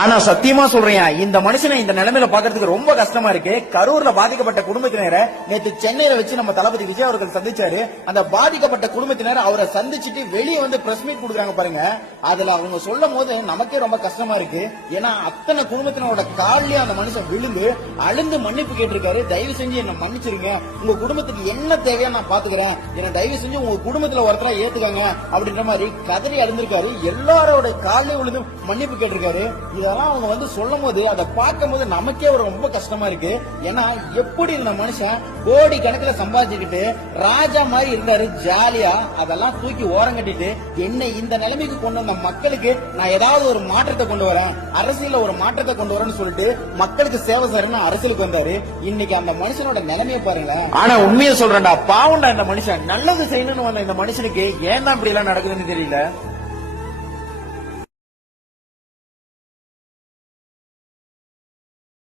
ஆனா சத்தியமா சொல்றேன், இந்த மனுஷனை இந்த நிலைமையில பாக்குறதுக்கு ரொம்ப கஷ்டமா இருக்கு. கரூர்ல பாதிக்கப்பட்ட குடும்பத்தினரை நேற்று சென்னையில வச்சு நம்ம தளபதி விஜய் அவர்கள் சந்திச்சாரு. அந்த பாதிக்கப்பட்ட குடும்பத்தினர் அவரை சந்திச்சுட்டு வெளியே வந்து பிரஸ் மீட் கொடுக்குறாங்க பாருங்க. அதுல அவங்க சொல்லும் போது நமக்கே ரொம்ப கஷ்டமா இருக்கு. ஏன்னா அத்தனை குடும்பத்தினரோட காலிலே அந்த மனுஷன் விழுந்து அழுந்து மன்னிப்பு கேட்டிருக்காரு. தயவு செஞ்சு என்ன மன்னிச்சிருங்க, உங்க குடும்பத்துக்கு என்ன தேவையா நான் பாத்துக்கிறேன், என்ன தயவு செஞ்சு உங்க குடும்பத்துல ஒருத்தரா ஏத்துக்காங்க அப்படின்ற மாதிரி கதறி அழுந்திருக்காரு. எல்லாரோட காலிலே விழுந்து மன்னிப்பு கேட்டிருக்காரு. இதெல்லாம் அவங்க வந்து சொல்லும் போது அதை பார்க்கும் போது நமக்கே ஒரு ரொம்ப கஷ்டமா இருக்கு. ஏன்னா எப்படி இந்த மனுஷன் கோடி கணக்குல சம்பாதிச்சுக்கிட்டு ராஜா மாதிரி இருந்தாரு ஜாலியா, அதெல்லாம் தூக்கி ஓரம் கட்டிட்டு என்னை இந்த நிலைமைக்கு கொண்டு வந்த மக்களுக்கு நான் ஏதாவது ஒரு மாற்றத்தை கொண்டு வரேன், அரசியல ஒரு மாற்றத்தை கொண்டு வரேன்னு சொல்லிட்டு மக்களுக்கு சேவை செய்யறேன்னு அரசியலுக்கு வந்தாரு. இன்னைக்கு அந்த மனுஷனோட நிலைமையை பாருங்களேன். ஆனா உண்மையை சொல்றேன்டா, பாவண்டா இந்த மனுஷன். நல்லது செய்யணும்னு வந்த இந்த மனுஷனுக்கு ஏன் தான் இப்படி எல்லாம் நடக்குதுன்னு தெரியல.